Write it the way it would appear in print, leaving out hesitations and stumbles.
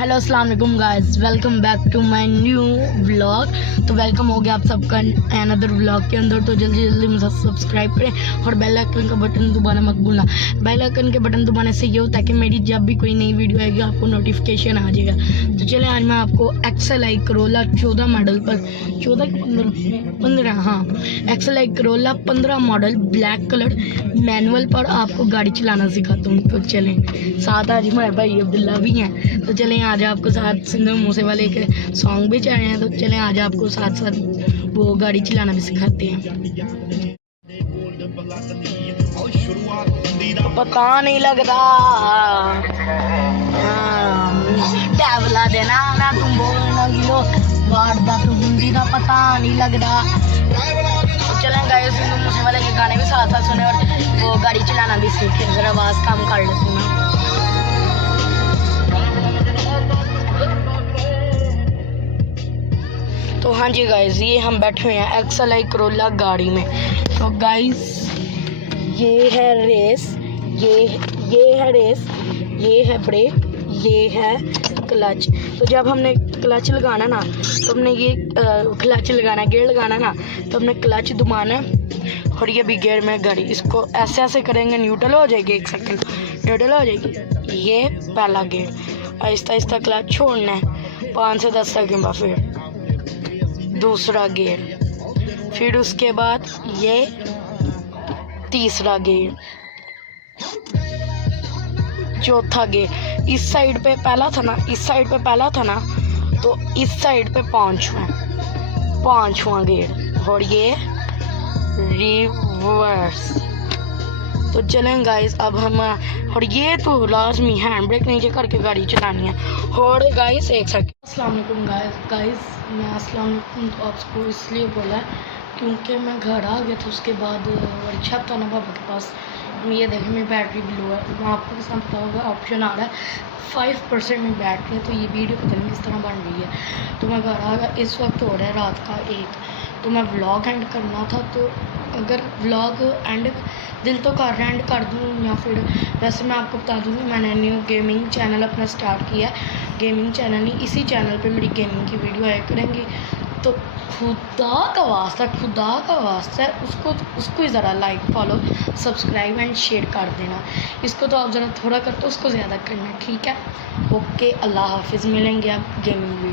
Hello अस्सलाम वालेकुम guys, welcome back to my new vlog. तो वेलकम हो गया आप सबका अनदर व्लॉग के अंदर। तो जल्दी जल्दी मुझे सब्सक्राइब करें और बेल आइकन का बटन दबाना मत भूलना। बेल आइकन के बटन दबाने से ये होता है कि मेरी जब भी कोई नई वीडियो आएगी आपको नोटिफिकेशन आ जाएगा। तो चले आज मैं आपको XLI Corolla 14 मॉडल पर 15 हाँ XLI Corolla 15 model black colour manual पर आपको गाड़ी चलाना सिखाता हूँ। तो चलें, साथ आज हमारे भाई अब्दुल्ला भी हैं। तो चलें आज आपको साथ सिंधु मूसे वाले के सॉन्ग भी चाहे हैं। तो चलें आज आपको साथ साथ वो गाड़ी चलाना भी सिखाते हैं। पता नहीं लगता टैबला देना ना तुम बोलना गिलो वारदा तुम हिंदी का पता नहीं लगता। तो चलें गाइस सिंधु मूसे वाले के गाने भी साथ साथ सुने और वो गाड़ी चलाना भी सीखें। जरा आवाज़ कम कर लेती हूँ। तो हाँ जी गाइस, ये हम बैठे हुए हैं XLI Corolla गाड़ी में। तो गाइस ये है रेस, ये है रेस, ये है ब्रेक, ये है क्लच। तो जब हमने क्लच लगाना ना तो हमने ये क्लच लगाना, गियर लगाना ना तो हमने क्लच दबाना और ये भी गियर में गाड़ी। इसको ऐसे ऐसे करेंगे, न्यूट्रल हो जाएगी, 1 सेकंड न्यूट्रल हो जाएगी। ये पहला गियर, आहिस्ता आहिस्ता क्लच छोड़ना है 5 से 10 सेकंड बाद, फिर दूसरा गियर, फिर उसके बाद ये तीसरा गियर, चौथा गियर। इस साइड पे पहला था ना, इस साइड पे पहला था ना, तो इस साइड पे पांचवा गियर और ये रिवर्स। तो चलें गाइस अब हम, और ये तो लाजमी हैंड ब्रेक नीचे करके गाड़ी चलानी है। और गाइस 1 सेकंड, अस्सलाम वालेकुम गाइस मैं अस्सलाम वालेकुम तो आपको इसलिए बोला क्योंकि मैं घर आ गया था। उसके बाद वर्कशॉप था ना पापा के पास। ये देखें मेरी बैटरी भी लो है। मैं आपको किस पता होगा ऑप्शन आ रहा है 5% में बैटरी है। तो ये वीडियो पता नहीं किस तरह बन रही है। तो मैं घर आ गया, इस वक्त हो रहा है रात का 1। तो मैं व्लॉग एंड करना था, तो अगर व्लॉग एंड दिल तो कर रहा एंड कर दूँ, या फिर वैसे मैं आपको बता दूँ कि मैंने न्यू गेमिंग चैनल अपना स्टार्ट किया है। गेमिंग चैनल नहीं, इसी चैनल पे मेरी गेमिंग की वीडियो आया करेंगी। तो खुदा का वास्ता उसको ज़रा like follow subscribe and share कर देना। इसको तो आप ज़रा थोड़ा करते, उसको ज़्यादा करना, ठीक है। ओके, अल्लाह हाफिज़, मिलेंगे आप गेमिंग वीडियो।